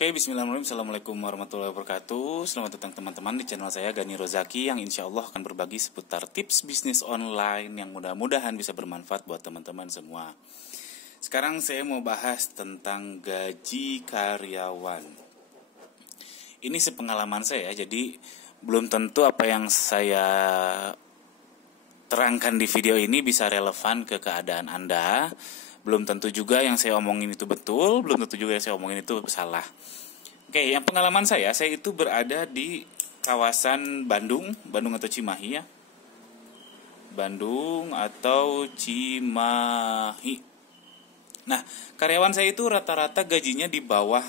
Oke, bismillahirrahmanirrahim. Assalamualaikum warahmatullahi wabarakatuh. Selamat datang teman-teman di channel saya Gani Rozaki yang insya Allah akan berbagi seputar tips bisnis online yang mudah-mudahan bisa bermanfaat buat teman-teman semua. Sekarang saya mau bahas tentang gaji karyawan. Ini sepengalaman saya, jadi belum tentu apa yang saya terangkan di video ini bisa relevan ke keadaan Anda. Belum tentu juga yang saya omongin itu betul, belum tentu juga yang saya omongin itu salah. Oke, yang pengalaman saya itu berada di kawasan Bandung atau Cimahi ya. Bandung atau Cimahi. Nah, karyawan saya itu rata-rata gajinya di bawah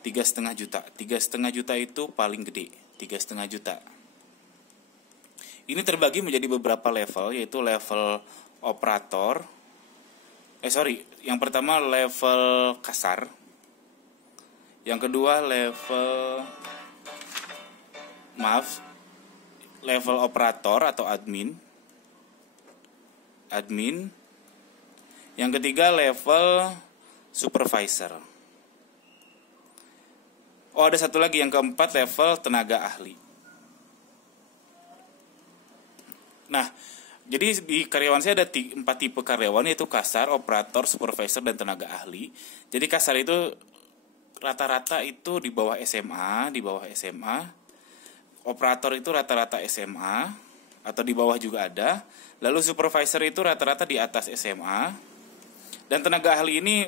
3,5 juta. 3,5 juta itu paling gede, 3,5 juta. Ini terbagi menjadi beberapa level, yaitu level operator. Yang pertama level kasar. Yang kedua level operator atau admin. Yang ketiga level supervisor. Ada satu lagi, yang keempat level tenaga ahli. Nah, jadi di karyawan saya ada 4 tipe karyawan, yaitu kasar, operator, supervisor, dan tenaga ahli. Jadi kasar itu rata-rata itu di bawah SMA. Operator itu rata-rata SMA atau di bawah juga ada. Lalu supervisor itu rata-rata di atas SMA. Dan tenaga ahli ini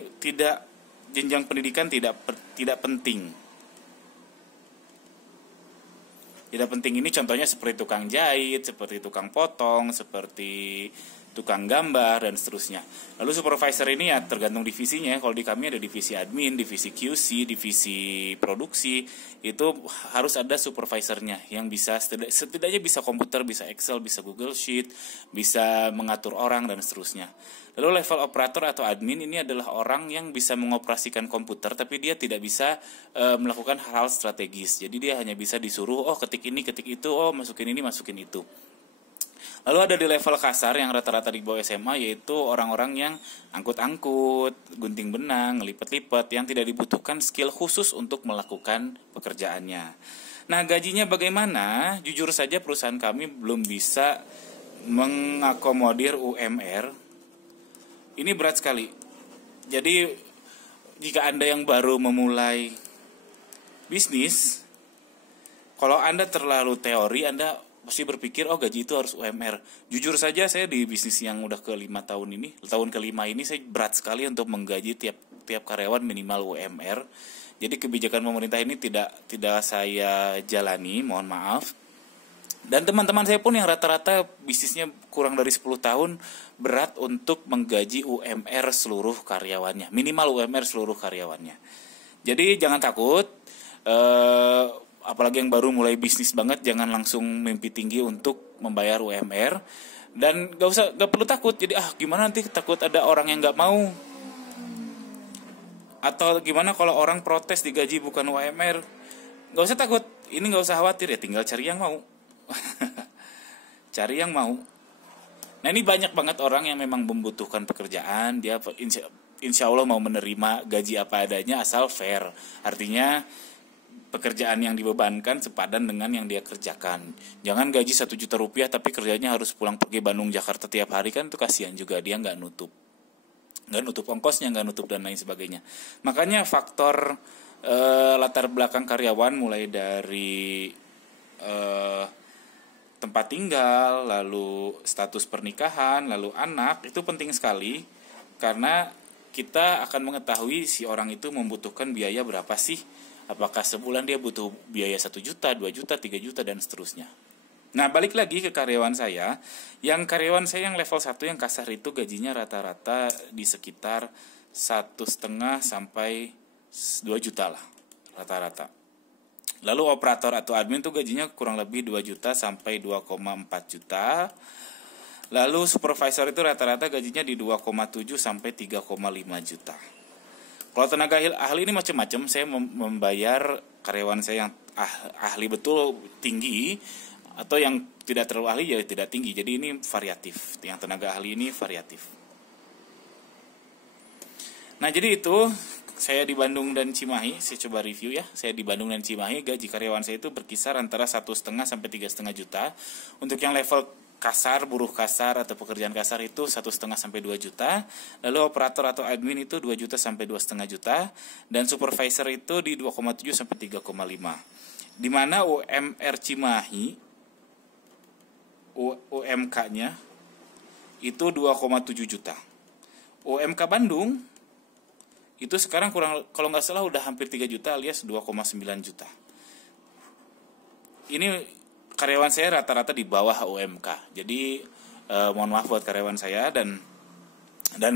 jenjang pendidikan tidak penting. Tidak penting ini contohnya seperti tukang jahit, seperti tukang potong, seperti tukang gambar, dan seterusnya. Lalu supervisor ini ya tergantung divisinya. Kalau di kami ada divisi admin, divisi QC, divisi produksi. Itu harus ada supervisornya yang bisa setidaknya bisa komputer, bisa Excel, bisa Google Sheet, bisa mengatur orang, dan seterusnya. Lalu level operator atau admin ini adalah orang yang bisa mengoperasikan komputer, tapi dia tidak bisa melakukan hal-hal strategis. Jadi dia hanya bisa disuruh, ketik ini, ketik itu, masukin ini, masukin itu. Lalu ada di level kasar yang rata-rata di bawah SMA, yaitu orang-orang yang angkut-angkut, gunting benang, lipet-lipet, yang tidak dibutuhkan skill khusus untuk melakukan pekerjaannya. Nah, gajinya bagaimana? Jujur saja perusahaan kami belum bisa mengakomodir UMR. Ini berat sekali. Jadi jika Anda yang baru memulai bisnis, kalau Anda terlalu teori, Anda pasti berpikir gaji itu harus UMR. Jujur saja saya di bisnis yang udah ke-5 tahun ini, tahun ke-5 ini saya berat sekali untuk menggaji tiap karyawan minimal UMR. Jadi kebijakan pemerintah ini tidak saya jalani, mohon maaf. Dan teman-teman saya pun yang rata-rata bisnisnya kurang dari 10 tahun berat untuk menggaji UMR seluruh karyawannya, minimal UMR seluruh karyawannya. Jadi jangan takut, apalagi yang baru mulai bisnis banget, jangan langsung mimpi tinggi untuk membayar UMR. Dan gak perlu takut, jadi gimana nanti takut ada orang yang gak mau, atau gimana kalau orang protes digaji bukan UMR. Gak usah takut, ini gak usah khawatir, ya tinggal cari yang mau. Cari yang mau. Nah, ini banyak banget orang yang memang membutuhkan pekerjaan. Dia insya Allah mau menerima gaji apa adanya asal fair. Artinya pekerjaan yang dibebankan sepadan dengan yang dia kerjakan. Jangan gaji 1 juta rupiah tapi kerjanya harus pulang pergi Bandung Jakarta tiap hari, kan itu kasihan juga, dia nggak nutup ongkosnya, nggak nutup dan lain sebagainya. Makanya faktor latar belakang karyawan, mulai dari tempat tinggal, lalu status pernikahan, lalu anak, itu penting sekali karena kita akan mengetahui si orang itu membutuhkan biaya berapa sih. Apakah sebulan dia butuh biaya 1 juta, 2 juta, 3 juta, dan seterusnya. Nah, balik lagi ke karyawan saya. Yang karyawan saya yang level 1 yang kasar itu gajinya rata-rata di sekitar 1,5 sampai 2 juta lah rata-rata. Lalu operator atau admin tuh gajinya kurang lebih 2 juta sampai 2,4 juta. Lalu supervisor itu rata-rata gajinya di 2,7 sampai 3,5 juta. Kalau tenaga ahli ini macam-macam. Saya membayar karyawan saya yang ahli betul tinggi, atau yang tidak terlalu ahli ya tidak tinggi. Jadi ini variatif. Yang tenaga ahli ini variatif. Nah, jadi itu saya di Bandung dan Cimahi, saya coba review ya. Saya di Bandung dan Cimahi, gaji karyawan saya itu berkisar antara 1,5 sampai 3,5 juta. Untuk yang level kasar, buruh kasar atau pekerjaan kasar itu 1,5 sampai 2 juta. Lalu operator atau admin itu 2 juta sampai 2,5 juta. Dan supervisor itu di 2,7 sampai 3,5. Di mana UMR Cimahi, UMK-nya itu 2,7 juta. UMK Bandung itu sekarang kurang, kalau nggak salah udah hampir 3 juta alias 2,9 juta. Ini karyawan saya rata-rata di bawah UMK. Jadi mohon maaf buat karyawan saya dan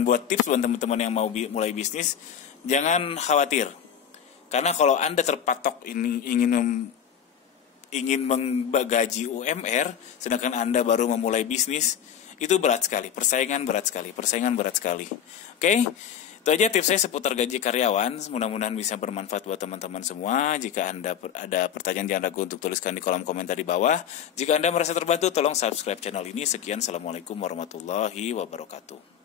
buat tips buat teman-teman yang mau mulai bisnis, jangan khawatir. Karena kalau Anda terpatok ingin menggaji UMR sedangkan Anda baru memulai bisnis, itu berat sekali. Persaingan berat sekali. Oke? Itu aja tips saya seputar gaji karyawan. Mudah-mudahan bisa bermanfaat buat teman-teman semua. Jika Anda ada pertanyaan, jangan ragu untuk tuliskan di kolom komentar di bawah. Jika Anda merasa terbantu, tolong subscribe channel ini. Sekian, Assalamualaikum warahmatullahi wabarakatuh.